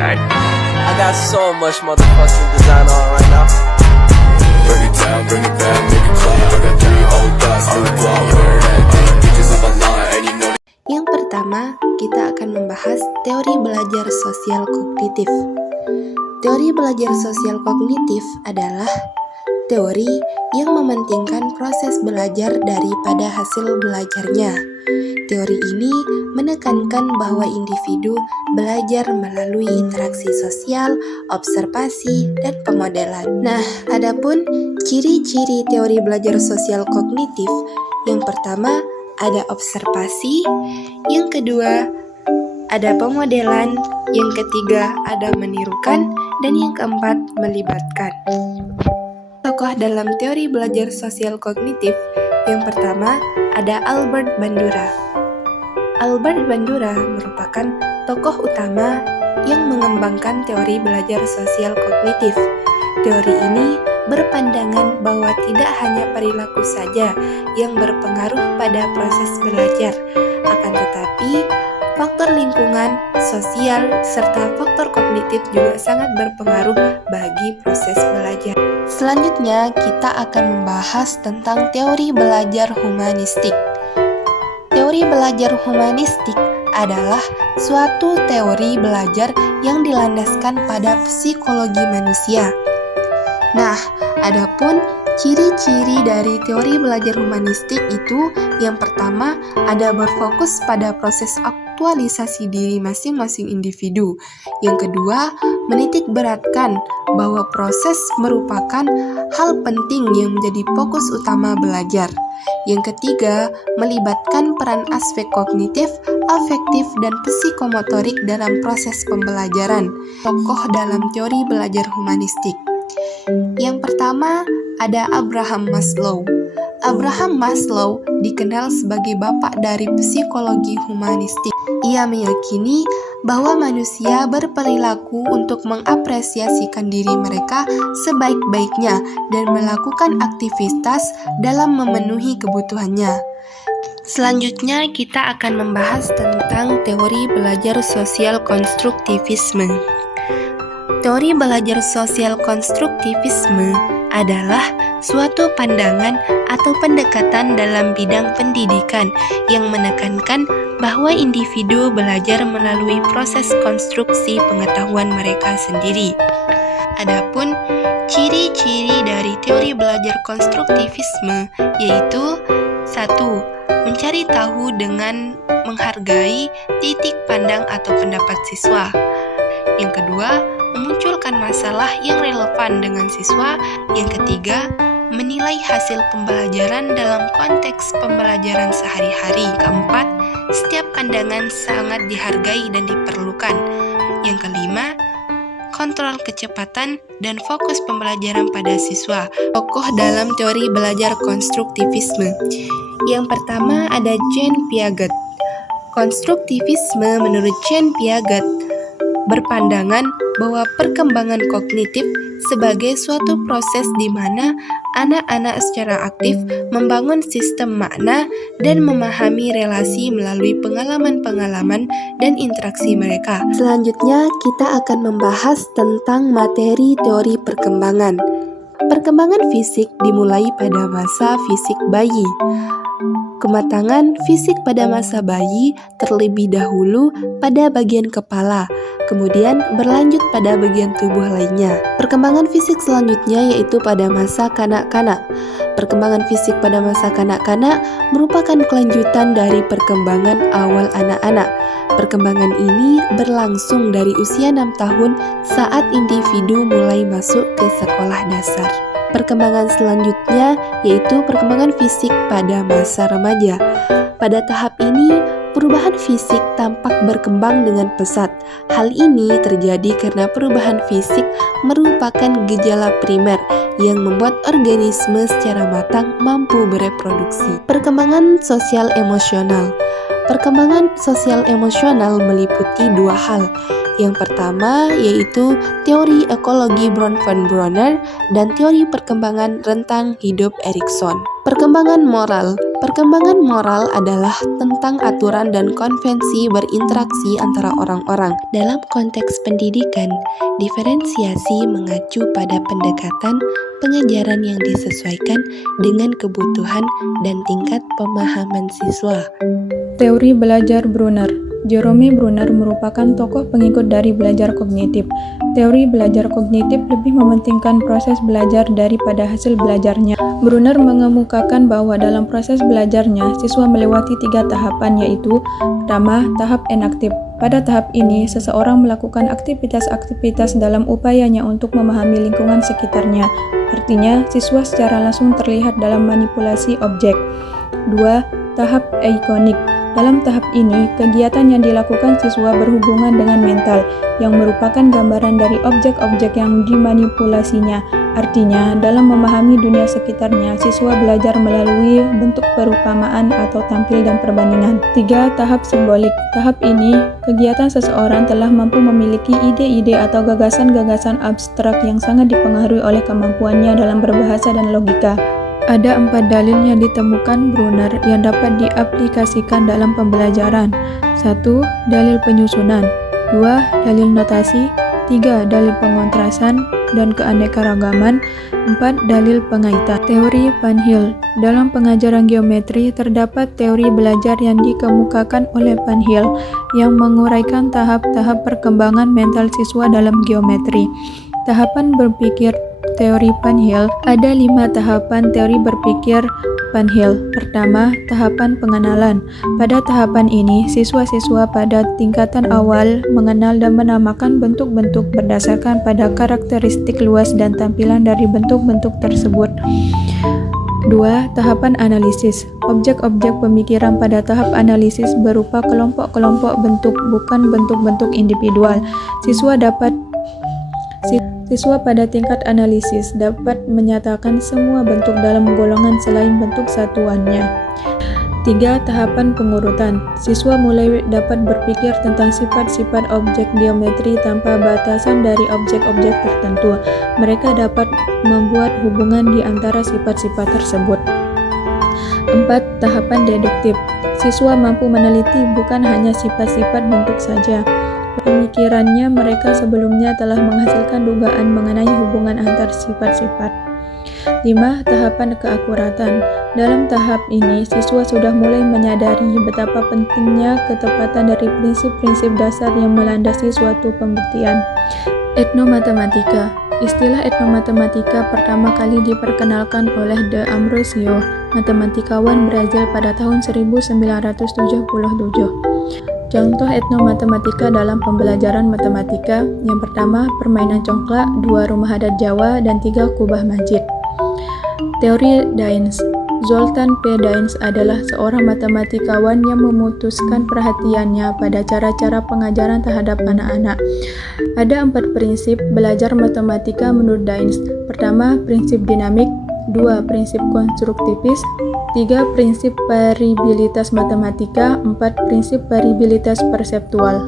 I got so much motherfucking design on right now. Bring it down, bring it back, make it clap. I got 3 old thoughts, new block, where that thing bitches up a line, and you know. Yang pertama, kita akan membahas teori belajar sosial kognitif. Teori belajar sosial kognitif adalah teori yang mementingkan proses belajar daripada hasil belajarnya. Teori ini menekankan bahwa individu belajar melalui interaksi sosial, observasi, dan pemodelan. Nah, adapun ciri-ciri teori belajar sosial kognitif, yang pertama ada observasi, yang kedua ada pemodelan, yang ketiga ada menirukan, dan yang keempat melibatkan. Tokoh dalam teori belajar sosial kognitif yang pertama ada Albert Bandura. Albert Bandura merupakan tokoh utama yang mengembangkan teori belajar sosial kognitif. Teori ini berpandangan bahwa tidak hanya perilaku saja yang berpengaruh pada proses belajar, akan tetapi faktor lingkungan, sosial, serta faktor kognitif juga sangat berpengaruh bagi proses belajar. Selanjutnya, kita akan membahas tentang teori belajar humanistik. Teori belajar humanistik adalah suatu teori belajar yang dilandaskan pada psikologi manusia. Nah, adapun ciri-ciri dari teori belajar humanistik itu, yang pertama ada berfokus pada proses aktualisasi diri masing-masing individu. Yang kedua, menitik beratkan bahwa proses merupakan hal penting yang menjadi fokus utama belajar. Yang ketiga, melibatkan peran aspek kognitif, afektif, dan psikomotorik dalam proses pembelajaran. Tokoh dalam teori belajar humanistik. Yang pertama ada Abraham Maslow. Abraham Maslow dikenal sebagai bapak dari psikologi humanistik. Ia meyakini bahwa manusia berperilaku untuk mengapresiasikan diri mereka sebaik-baiknya dan melakukan aktivitas dalam memenuhi kebutuhannya. Selanjutnya kita akan membahas tentang teori belajar sosial konstruktivisme. Teori belajar sosial konstruktivisme adalah suatu pandangan atau pendekatan dalam bidang pendidikan yang menekankan bahwa individu belajar melalui proses konstruksi pengetahuan mereka sendiri. Adapun ciri-ciri dari teori belajar konstruktivisme yaitu 1. Mencari tahu dengan menghargai titik pandang atau pendapat siswa. Yang kedua, memunculkan masalah yang relevan dengan siswa. Yang ketiga, menilai hasil pembelajaran dalam konteks pembelajaran sehari-hari. Keempat, setiap pandangan sangat dihargai dan diperlukan. Yang kelima, kontrol kecepatan dan fokus pembelajaran pada siswa. Tokoh dalam teori belajar konstruktivisme. Yang pertama ada Jean Piaget. Konstruktivisme menurut Jean Piaget berpandangan bahwa perkembangan kognitif sebagai suatu proses di mana anak-anak secara aktif membangun sistem makna dan memahami relasi melalui pengalaman-pengalaman dan interaksi mereka. Selanjutnya, kita akan membahas tentang materi teori perkembangan. Perkembangan fisik dimulai pada masa fisik bayi. Kematangan fisik pada masa bayi terlebih dahulu pada bagian kepala, kemudian berlanjut pada bagian tubuh lainnya. Perkembangan fisik selanjutnya yaitu pada masa kanak-kanak. Perkembangan fisik pada masa kanak-kanak merupakan kelanjutan dari perkembangan awal anak-anak. Perkembangan ini berlangsung dari usia 6 tahun saat individu mulai masuk ke sekolah dasar. Perkembangan selanjutnya yaitu perkembangan fisik pada masa remaja. Pada tahap ini, perubahan fisik tampak berkembang dengan pesat. Hal ini terjadi karena perubahan fisik merupakan gejala primer yang membuat organisme secara matang mampu bereproduksi. Perkembangan sosial emosional. Perkembangan sosial emosional meliputi 2 hal. Yang pertama yaitu teori ekologi Brown van Bronner dan teori perkembangan rentang hidup Erikson. Perkembangan moral. Perkembangan moral adalah tentang aturan dan konvensi berinteraksi antara orang-orang. Dalam konteks pendidikan, diferensiasi mengacu pada pendekatan pengajaran yang disesuaikan dengan kebutuhan dan tingkat pemahaman siswa. Teori belajar Brunner. Jerome Brunner merupakan tokoh pengikut dari belajar kognitif. Teori belajar kognitif lebih mementingkan proses belajar daripada hasil belajarnya. Brunner mengemukakan bahwa dalam proses belajarnya, siswa melewati 3 tahapan, yaitu pertama, tahap enaktif. Pada tahap ini, seseorang melakukan aktivitas-aktivitas dalam upayanya untuk memahami lingkungan sekitarnya. Artinya, siswa secara langsung terlihat dalam manipulasi objek. 2. Tahap eikonik. Dalam tahap ini, kegiatan yang dilakukan siswa berhubungan dengan mental, yang merupakan gambaran dari objek-objek yang dimanipulasinya. Artinya, dalam memahami dunia sekitarnya, siswa belajar melalui bentuk perumpamaan atau tampil dan perbandingan. 3. Tahap simbolik. Tahap ini, kegiatan seseorang telah mampu memiliki ide-ide atau gagasan-gagasan abstrak yang sangat dipengaruhi oleh kemampuannya dalam berbahasa dan logika. Ada 4 dalil yang ditemukan Brunner yang dapat diaplikasikan dalam pembelajaran. 1. Dalil penyusunan. 2. Dalil notasi. 3. Dalil pengontrasan dan keanekaragaman. 4. Dalil pengaitan. Teori Van Hill. Dalam pengajaran geometri, terdapat teori belajar yang dikemukakan oleh Van Hill yang menguraikan tahap-tahap perkembangan mental siswa dalam geometri. Tahapan berpikir teori Van Hill. Ada 5 tahapan teori berpikir Van Hill. Pertama, tahapan pengenalan. Pada tahapan ini, siswa-siswa pada tingkatan awal mengenal dan menamakan bentuk-bentuk berdasarkan pada karakteristik luas dan tampilan dari bentuk-bentuk tersebut. 2. Tahapan analisis. Objek-objek pemikiran pada tahap analisis berupa kelompok-kelompok bentuk, bukan bentuk-bentuk individual. Siswa pada tingkat analisis dapat menyatakan semua bentuk dalam golongan selain bentuk satuannya. 3. Tahapan pengurutan. Siswa mulai dapat berpikir tentang sifat-sifat objek geometri tanpa batasan dari objek-objek tertentu. Mereka dapat membuat hubungan di antara sifat-sifat tersebut. 4. Tahapan deduktif. Siswa mampu meneliti bukan hanya sifat-sifat bentuk saja. Pemikirannya mereka sebelumnya telah menghasilkan dugaan mengenai hubungan antar sifat-sifat. 5. Tahapan keakuratan. Dalam tahap ini, siswa sudah mulai menyadari betapa pentingnya ketepatan dari prinsip-prinsip dasar yang melandasi suatu pembuktian. Etnomatematika. Istilah etnomatematika pertama kali diperkenalkan oleh De Ambrosio, matematikawan Brazil pada tahun 1977. Contoh etnomatematika dalam pembelajaran matematika. Yang pertama, permainan congklak, 2 rumah adat Jawa, dan 3 kubah masjid. Teori Dines. Zoltan P. Dines adalah seorang matematikawan yang memutuskan perhatiannya pada cara-cara pengajaran terhadap anak-anak. Ada 4 prinsip belajar matematika menurut Dines. Pertama, prinsip dinamik. 2. Prinsip konstruktivis. 3. Prinsip variabilitas matematika. 4. Prinsip variabilitas perseptual.